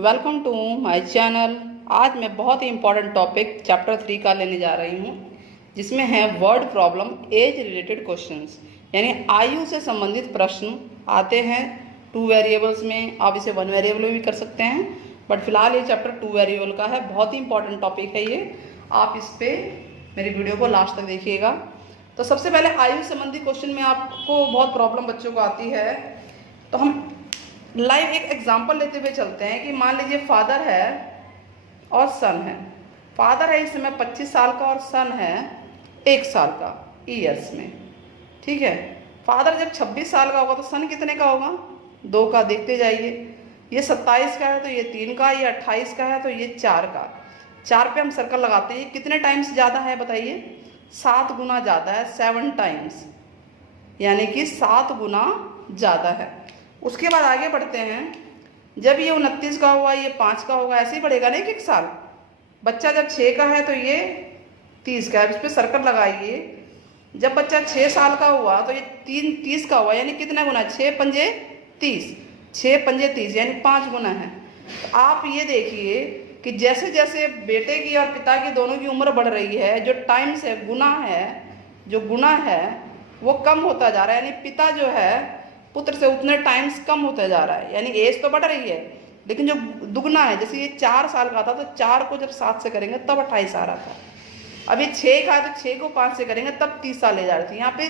Welcome to my channel. आज मैं बहुत ही इम्पोर्टेंट टॉपिक चैप्टर 3 का लेने जा रही हूँ, जिसमें है word problem age related questions, यानी आयु से संबंधित प्रश्न आते हैं 2 वेरिएबल्स में। आप इसे 1 वेरिएबल में भी कर सकते हैं, बट फिलहाल ये चैप्टर 2 वेरिएबल का है। बहुत ही इंपॉर्टेंट टॉपिक है ये। आप इस पर मेरी वीडियो को लास्ट तक देखिएगा। तो सबसे पहले आयु संबंधी क्वेश्चन में आपको बहुत प्रॉब्लम बच्चों को आती है, तो हम लाइव एक एग्जांपल लेते हुए चलते हैं कि मान लीजिए फादर है और सन है। फादर है इस समय 25 साल का और सन है 1 साल का ईयर्स में। ठीक है, फादर जब 26 साल का होगा तो सन कितने का होगा? 2 का। देखते जाइए, ये 27 का है तो ये 3 का, ये 28 का है तो ये 4 का। 4 पे हम सर्कल लगाते हैं। ये कितने टाइम्स ज़्यादा है बताइए? 7 गुना ज़्यादा है, 7 टाइम्स, यानी कि 7 गुना ज़्यादा है। उसके बाद आगे बढ़ते हैं। जब ये 29 का हुआ, ये 5 का होगा, ऐसे ही बढ़ेगा ना एक साल। बच्चा जब 6 का है तो ये 30 का है, इस पर सर्कल लगाइए। जब बच्चा 6 साल का हुआ तो ये 30 का हुआ, यानी कितना गुना? 6 पंजे 30, 6 पंजे 30, यानी 5 गुना है। तो आप ये देखिए कि जैसे जैसे बेटे की और पिता की दोनों की उम्र बढ़ रही है, जो टाइम्स है, गुना है, जो गुना है वो कम होता जा रहा है। यानी पिता जो है पुत्र से उतने टाइम्स कम होता जा रहा है, यानी एज तो बढ़ रही है, लेकिन जो दुगना है, जैसे ये 4 साल का था तो 4 को जब 7 से करेंगे तब 28 आ रहा था। अभी 6 का है तो 6 को 5 से करेंगे तब 30 साल ले जा रही थी। यहाँ पे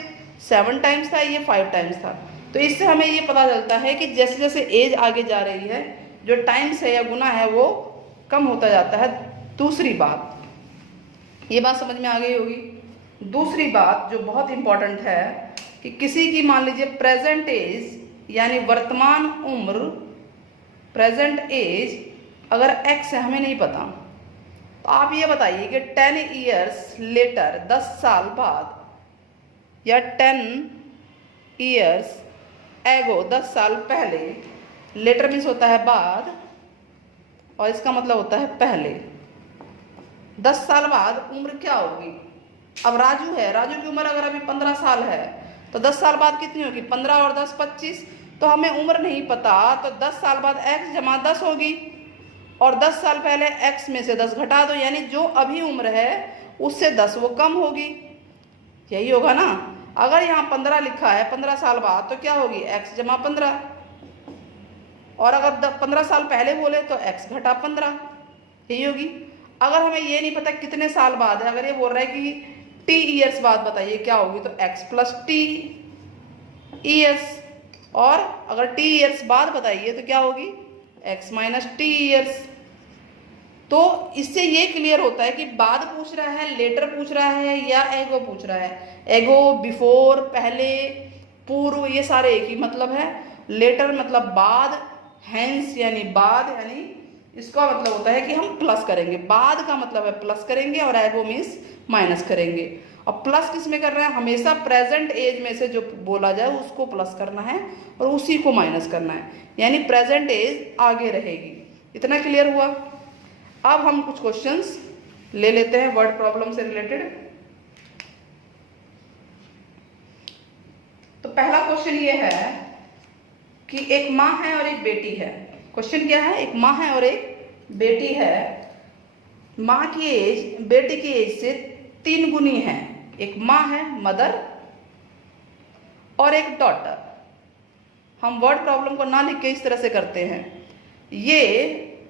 7 टाइम्स था, ये 5 टाइम्स था। तो इससे हमें ये पता चलता है कि जैसे जैसे एज आगे जा रही है, जो टाइम्स है या गुना है वो कम होता जाता है। दूसरी बात, ये बात समझ में आ गई होगी। दूसरी बात जो बहुत इंपॉर्टेंट है कि किसी की मान लीजिए प्रेजेंट एज यानी वर्तमान उम्र, प्रेजेंट एज अगर x है, हमें नहीं पता, तो आप ये बताइए कि 10 ईयर्स लेटर, 10 साल बाद, या 10 ईयर्स एगो, 10 साल पहले। लेटर मीन्स होता है बाद और इसका मतलब होता है पहले। 10 साल बाद उम्र क्या होगी? अब राजू है, राजू की उम्र अगर अभी 15 साल है तो 10 साल बाद कितनी होगी? 15 और 10 25। तो हमें उम्र नहीं पता, तो 10 साल बाद x जमा 10 होगी, और 10 साल पहले x में से 10 घटा दो, यानी जो अभी उम्र है उससे 10 वो कम होगी। यही होगा ना। अगर यहाँ 15 लिखा है 15 साल बाद, तो क्या होगी? x जमा 15, और अगर 15 साल पहले बोले तो x घटा 15, यही होगी। अगर हमें ये नहीं पता कितने साल बाद है, अगर ये बोल रहा है कि t ईयर्स बाद बताइए क्या होगी, तो x प्लस t ईयर्स, और अगर t ईयर्स बाद बताइए तो क्या होगी? x minus t years. तो इससे ये क्लियर होता है कि बाद पूछ रहा है, लेटर पूछ रहा है, या एगो पूछ रहा है। एगो, बिफोर, पहले, पूर्व, ये सारे एक ही मतलब है। लेटर मतलब बाद, हैंस यानी बाद, यानी इसका मतलब होता है कि हम प्लस करेंगे। बाद का मतलब है प्लस करेंगे, और एगो मीन्स माइनस करेंगे। और प्लस किस में कर रहे हैं? हमेशा प्रेजेंट एज में से जो बोला जाए उसको प्लस करना है और उसी को माइनस करना है, यानी प्रेजेंट एज आगे रहेगी। इतना क्लियर हुआ? अब हम कुछ क्वेश्चंस ले लेते हैं वर्ड प्रॉब्लम से रिलेटेड। तो पहला क्वेश्चन ये है कि एक माँ है और एक बेटी है। क्वेश्चन क्या है? एक माँ है और एक बेटी है। माँ की एज बेटी की एज से 3 गुनी है। एक माँ है, मदर, और एक डॉटर। हम वर्ड प्रॉब्लम को ना लिख के इस तरह से करते हैं। ये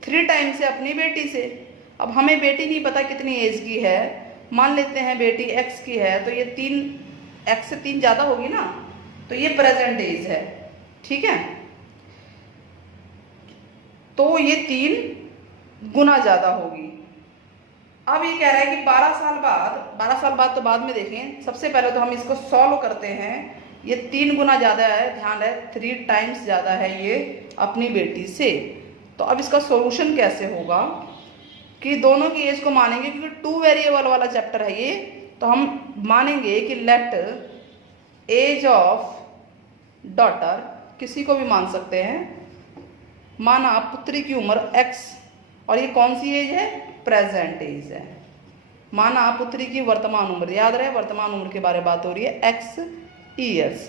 3 टाइम्स से अपनी बेटी से। अब हमें बेटी नहीं पता कितनी एज की है, मान लेते हैं बेटी x की है, तो ये 3, x से 3 ज़्यादा होगी ना, तो ये प्रेजेंट एज है। ठीक है, तो ये 3 गुना ज़्यादा होगी। अब ये कह रहा है कि 12 साल बाद, 12 साल बाद तो बाद में देखें, सबसे पहले तो हम इसको सॉल्व करते हैं। ये 3 गुना ज़्यादा है, ध्यान है, 3 टाइम्स ज़्यादा है ये अपनी बेटी से। तो अब इसका सॉल्यूशन कैसे होगा कि दोनों की एज को मानेंगे, क्योंकि 2 वेरिएबल वाला चैप्टर है ये। तो हम मानेंगे कि लेट एज ऑफ डॉटर, किसी को भी मान सकते हैं, माना पुत्री की उम्र x, और ये कौन सी एज है? प्रेजेंट एज है। माना पुत्री की वर्तमान उम्र, याद रहे वर्तमान उम्र के बारे में बात हो रही है, x ईयर्स।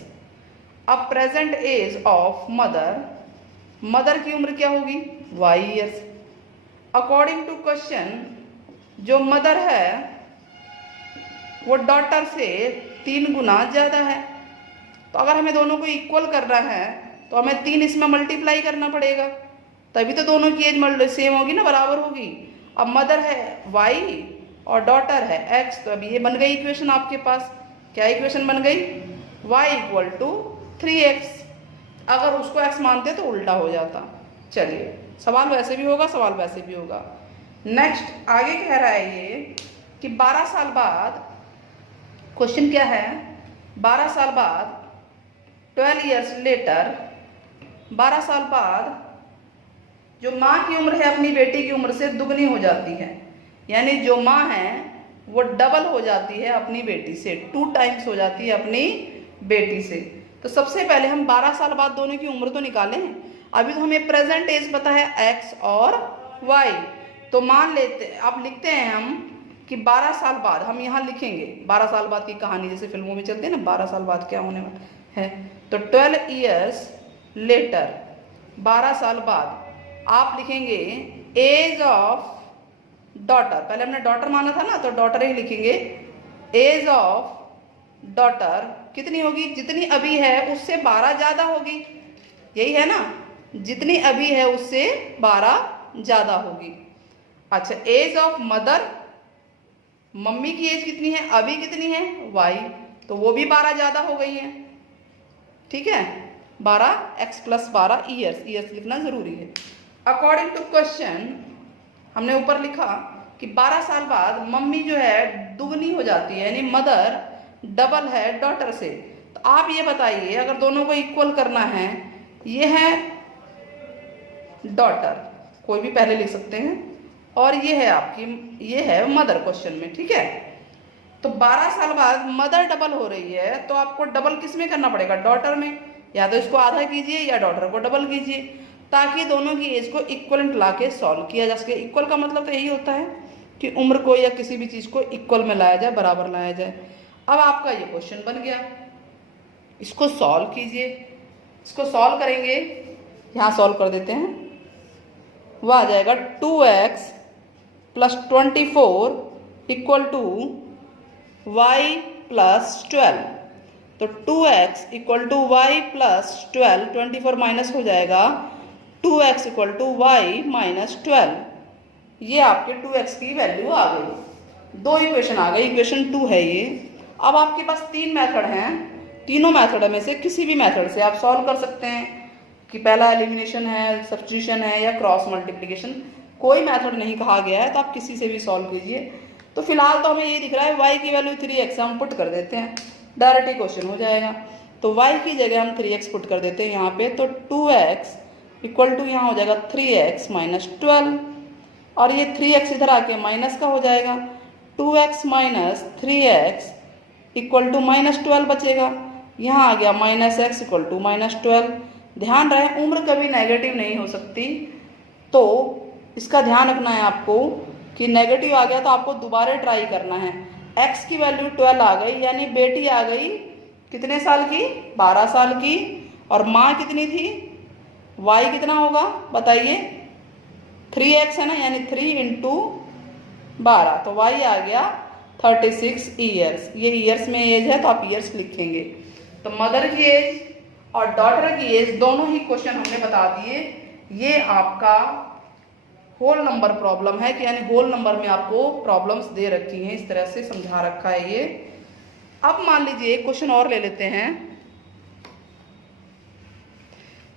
अब present age of mother, mother की उम्र क्या होगी? y years. According to question जो मदर है वो डॉटर से 3 गुना ज़्यादा है। तो अगर हमें दोनों को इक्वल करना है तो हमें 3 इसमें मल्टीप्लाई करना पड़ेगा, तभी तो दोनों की एज सेम होगी ना, बराबर होगी। अब मदर है y और डॉटर है x, तो अभी ये बन गई इक्वेशन आपके पास। क्या इक्वेशन बन गई? y equal to 3x। अगर उसको x मानते तो उल्टा हो जाता। चलिए, सवाल वैसे भी होगा, सवाल वैसे भी होगा। नेक्स्ट आगे कह रहा है ये कि 12 साल बाद, क्वेश्चन क्या है, 12 साल बाद 12 ईयर्स लेटर, 12 साल बाद जो माँ की उम्र है अपनी बेटी की उम्र से दुगनी हो जाती है। यानी जो माँ है वो डबल हो जाती है अपनी बेटी से, 2 टाइम्स हो जाती है अपनी बेटी से। तो सबसे पहले हम 12 साल बाद दोनों की उम्र तो निकालें। अभी तो हमें प्रेजेंट एज पता है x और y, तो मान लेते, अब लिखते हैं हम कि 12 साल बाद, हम यहाँ लिखेंगे 12 साल बाद की कहानी, जैसे फिल्मों में चलती है ना, 12 साल बाद क्या होने वाला है। तो 12 ईयर्स लेटर, 12 साल बाद आप लिखेंगे एज ऑफ डॉटर। पहले हमने डॉटर माना था ना, तो डॉटर ही लिखेंगे। एज ऑफ डॉटर कितनी होगी? जितनी अभी है उससे 12 ज़्यादा होगी, यही है ना, जितनी अभी है उससे 12 ज़्यादा होगी। अच्छा, एज ऑफ मदर, मम्मी की एज कितनी है? अभी कितनी है? y, तो वो भी 12 ज़्यादा हो गई है। ठीक है, 12x प्लस 12 ईयर्स, ईयर्स लिखना ज़रूरी है। अकॉर्डिंग टू क्वेश्चन हमने ऊपर लिखा कि 12 साल बाद मम्मी जो है दुगनी हो जाती है, यानी मदर डबल है डॉटर से। तो आप ये बताइए, अगर दोनों को इक्वल करना है, ये है डॉटर, कोई भी पहले लिख सकते हैं, और ये है आपकी, ये है मदर क्वेश्चन में। ठीक है, तो 12 साल बाद मदर डबल हो रही है, तो आपको डबल किस में करना पड़ेगा? डॉटर में। या तो इसको आधा कीजिए या डॉटर को डबल कीजिए, ताकि दोनों की एज को इक्वलेंट ला के सॉल्व किया जा सके। इक्वल का मतलब तो यही होता है कि उम्र को या किसी भी चीज़ को इक्वल में लाया जाए, बराबर लाया जाए। अब आपका ये क्वेश्चन बन गया, इसको सॉल्व कीजिए। इसको सॉल्व करेंगे, यहाँ सॉल्व कर देते हैं, वह आ जाएगा 2x plus 24 equal to y plus 12। तो 2x equal to y plus 12, 24 minus हो जाएगा, 2x equal to Y minus 12। ये आपके 2x की वैल्यू आ गई। 2 इक्वेशन आ गई, इक्वेशन 2 है ये। अब आपके पास 3 मेथड हैं, तीनों मेथड में से किसी भी मेथड से आप सॉल्व कर सकते हैं, कि पहला एलिमिनेशन है, सब्स्टिट्यूशन है, या क्रॉस मल्टीप्लिकेशन। कोई मेथड नहीं कहा गया है, तो आप किसी से भी सॉल्व कीजिए। तो फिलहाल तो हमें ये दिख रहा है y की वैल्यू 3x, हम पुट कर देते हैं, डायरेक्ट ही क्वेश्चन हो जाएगा। तो y की जगह हम 3x पुट कर देते हैं यहाँ पे, तो 2x इक्वल टू यहाँ हो जाएगा 3x माइनस 12, और ये 3x इधर आके माइनस का हो जाएगा, 2x minus 3x equal to minus 12 बचेगा। यहाँ आ गया minus x equal to minus 12। ध्यान रहे, उम्र कभी नेगेटिव नहीं हो सकती, तो इसका ध्यान रखना है आपको कि नेगेटिव आ गया तो आपको दोबारा ट्राई करना है। x की वैल्यू 12 आ गई, यानी बेटी आ गई कितने साल की? 12 साल की। और माँ कितनी थी? y कितना होगा बताइए? 3x है ना, यानी 3 इंटू 12, तो y आ गया 36 ईयर्स। ये ईयर्स में एज है तो आप ईयर्स लिखेंगे। तो मदर की एज और डॉटर की एज दोनों ही क्वेश्चन हमने बता दिए। ये आपका होल नंबर प्रॉब्लम है, कि यानी होल नंबर में आपको प्रॉब्लम्स दे रखी हैं, इस तरह से समझा रखा है ये। अब मान लीजिए एक क्वेश्चन और ले लेते हैं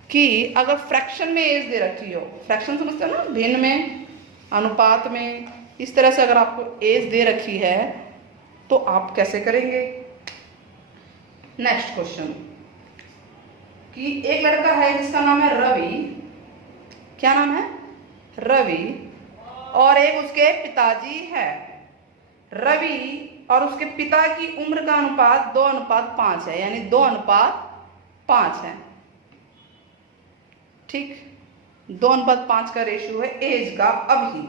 कि अगर फ्रैक्शन में एज दे रखी हो, फ्रैक्शन समझते हो ना, भिन्न में, अनुपात में, इस तरह से अगर आपको एज दे रखी है तो आप कैसे करेंगे? नेक्स्ट क्वेश्चन कि एक लड़का है जिसका नाम है रवि, क्या नाम है? रवि, और एक उसके पिताजी है। रवि और उसके पिता की उम्र का अनुपात 2:5 है, यानी 2:5 है। ठीक, 2:5 का रेशियो है एज का। अभी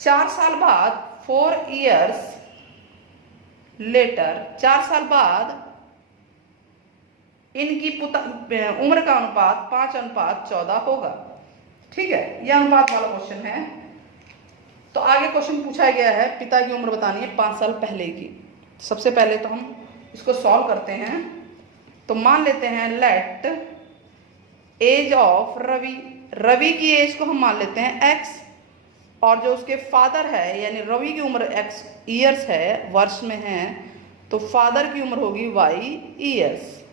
4 साल बाद, 4 ईयर्स लेटर, 4 साल बाद इनकी उम्र का अनुपात 5:14 होगा। ठीक है, यह अनुपात वाला क्वेश्चन है। तो आगे क्वेश्चन पूछा गया है, पिता की उम्र बतानी है 5 साल पहले की। सबसे पहले तो हम इसको सॉल्व करते हैं। तो मान लेते हैं let age of Ravi, Ravi की एज को हम मान लेते हैं x, और जो उसके फादर है यानी रवि की उम्र x ईयर्स है, वर्ष में है, तो फादर की उम्र होगी y ईयर्स।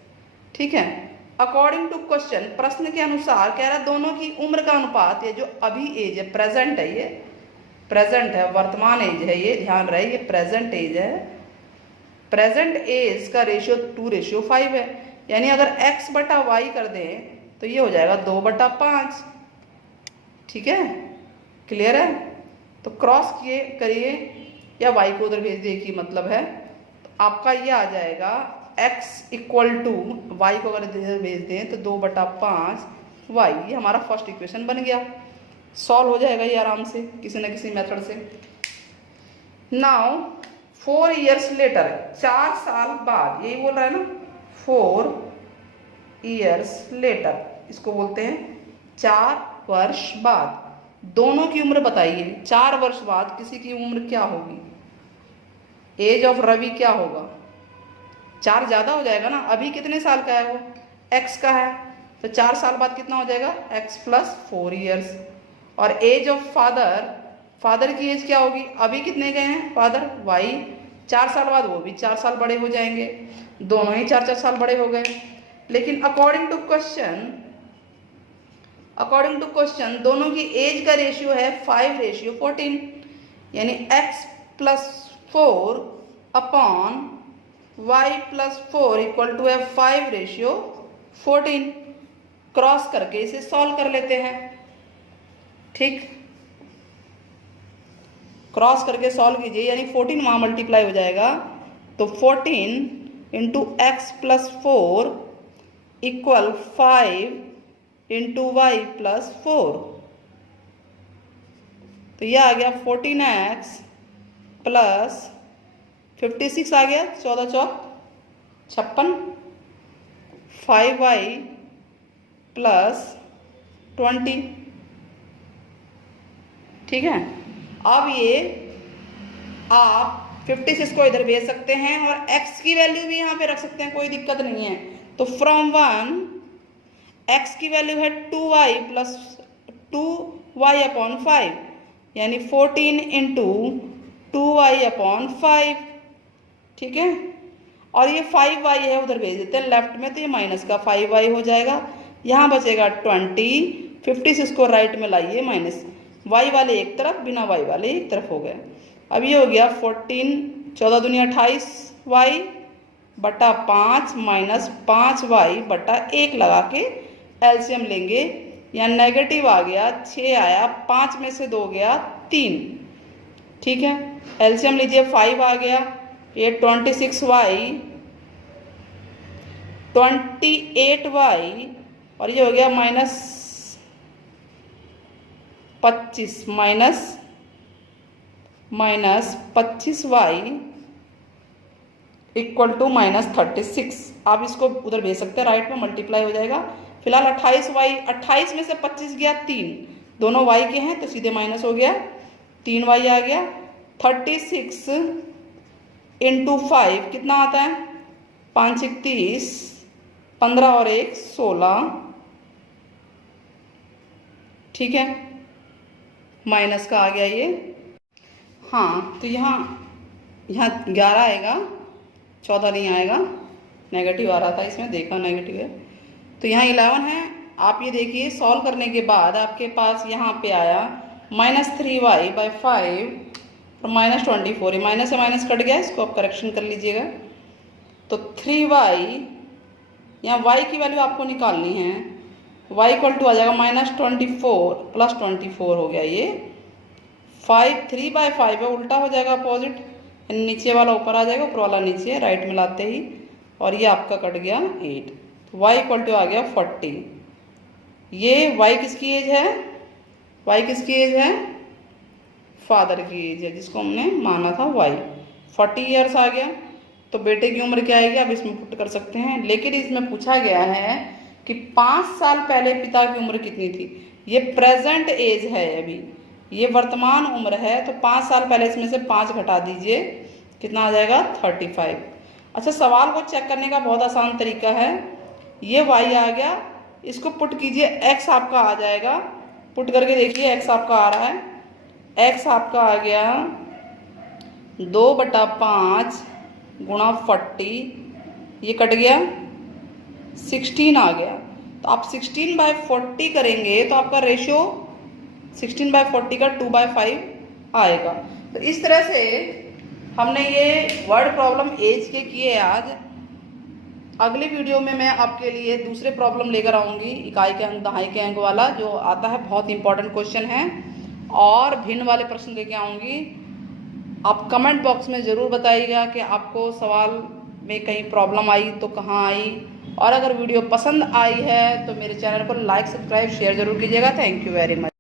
ठीक है, अकॉर्डिंग टू क्वेश्चन, प्रश्न के अनुसार कह रहा है दोनों की उम्र का अनुपात, ये जो अभी एज है, प्रेजेंट है, ये प्रेजेंट है, वर्तमान एज है, ये ध्यान रहे, ये प्रेजेंट एज है। प्रेजेंट एज का रेशियो 2:5 है, यानी अगर x बटा वाई कर दें तो ये हो जाएगा 2/5। ठीक है, क्लियर है। तो क्रॉस किए करिए या y को उधर भेज दिए की मतलब है, तो आपका ये आ जाएगा x इक्वल टू वाई को अगर इधर भेज दें तो 2/5 y, ये हमारा फर्स्ट इक्वेशन बन गया। सॉल्व हो जाएगा ये आराम से किसी न किसी मेथड से। नाउ 4 ईयर्स लेटर, 4 साल बाद, यही बोल रहा है ना, 4 ईयर्स लेटर, इसको बोलते हैं 4 वर्ष बाद। दोनों की उम्र बताइए, 4 वर्ष बाद किसी की उम्र क्या होगी, एज ऑफ रवि क्या होगा। 4 ज़्यादा हो जाएगा ना, अभी कितने साल का है वो, x का है, तो 4 साल बाद कितना हो जाएगा, x + 4 ईयर्स। और एज ऑफ फादर, फादर की एज क्या होगी, अभी कितने गए हैं फादर, y, 4 साल बाद वो भी 4 साल बड़े हो जाएंगे, दोनों ही 4-4 साल बड़े हो गए। लेकिन अकॉर्डिंग टू क्वेश्चन दोनों की एज का रेशियो है 5:14, यानी x + 4 upon y + 4 equal to है 5:14। क्रॉस करके इसे सॉल्व कर लेते हैं। ठीक, क्रॉस करके सॉल्व कीजिए, यानी 14 वहाँ मल्टीप्लाई हो जाएगा, तो 14 × x + 4 इक्वल 5 × y + 4। तो यह आ गया 14x + 56 आ गया, 14 चौक 56, 5y + 20। ठीक है, अब ये आप 56 को इधर भेज सकते हैं और x की वैल्यू भी यहाँ पे रख सकते हैं, कोई दिक्कत नहीं है। तो फ्रॉम 1 x की वैल्यू है 2y + 2y/5, यानी 14 × 2y/5। ठीक है, और ये 5y है, उधर भेज देते हैं लेफ्ट में, तो ये माइनस का 5y हो जाएगा, यहाँ बचेगा 20। 56 को राइट में लाइए, माइनस y वाले एक तरफ, बिना y वाले एक तरफ हो गए। अब ये हो गया 14, 14 दूनी 28y बटा 5 माइनस 5y/1 लगा के एलसीएम लेंगे, यहाँ नेगेटिव आ गया, 6 आया, 5 में से 2 गया 3। ठीक है, एलसीएम लीजिए, 5 आ गया, ये 26y, 28y, और ये हो गया -25 माइनस 25y इक्वल टू -36। आप इसको उधर भेज सकते हैं, राइट में मल्टीप्लाई हो जाएगा। फिलहाल 28y, 28 में से 25 गया 3, दोनों y के हैं तो सीधे माइनस हो गया, 3y आ गया। 36 × 5 कितना आता है, 5 × 30, 15 और 1 16। ठीक है, माइनस का आ गया ये। हाँ, तो यहाँ 11 आएगा, 14 नहीं आएगा, नेगेटिव आ रहा था इसमें, देखा नेगेटिव है, तो यहाँ 11 है। आप ये देखिए, सॉल्व करने के बाद आपके पास यहाँ पे आया -3y/5 और -24, ये माइनस से माइनस कट गया, इसको आप करेक्शन कर लीजिएगा। तो 3y, यहाँ y की वैल्यू आपको निकालनी है, y इक्वल टू आ जाएगा -24 + 24 हो गया, ये 3/5 है, उल्टा हो जाएगा अपोजिट, नीचे वाला ऊपर आ जाएगा, ऊपर वाला नीचे, राइट में लाते ही, और ये आपका कट गया 8। तो y इक्वल टू आ गया 40। ये y किसकी एज है, y किसकी एज है, फादर की एज है, जिसको हमने माना था y। 40 ईयर्स आ गया, तो बेटे की उम्र क्या आएगी, आप इसमें पुट कर सकते हैं। लेकिन इसमें पूछा गया है कि 5 साल पहले पिता की उम्र कितनी थी, ये प्रेजेंट एज है, अभी ये वर्तमान उम्र है, तो 5 साल पहले इसमें से 5 घटा दीजिए, कितना आ जाएगा 35। अच्छा, सवाल को चेक करने का बहुत आसान तरीका है, ये y आ गया, इसको पुट कीजिए, x आपका आ जाएगा, पुट करके देखिए x आपका आ रहा है, x आपका आ गया 2/5 गुणा 40, ये कट गया 16 आ गया। तो आप 16/40 करेंगे तो आपका रेशियो 16/40 का 2/5 आएगा। तो इस तरह से हमने ये वर्ड प्रॉब्लम एज के किए आज। अगली वीडियो में मैं आपके लिए दूसरे प्रॉब्लम लेकर आऊँगी, इकाई के अंक दहाई के अंक वाला जो आता है, बहुत इंपॉर्टेंट क्वेश्चन है, और भिन्न वाले प्रश्न लेके आऊँगी। आप कमेंट बॉक्स में ज़रूर बताइएगा कि आपको सवाल में कहीं प्रॉब्लम आई तो कहाँ आई, और अगर वीडियो पसंद आई है तो मेरे चैनल को लाइक, सब्सक्राइब, शेयर ज़रूर कीजिएगा। Thank you very much.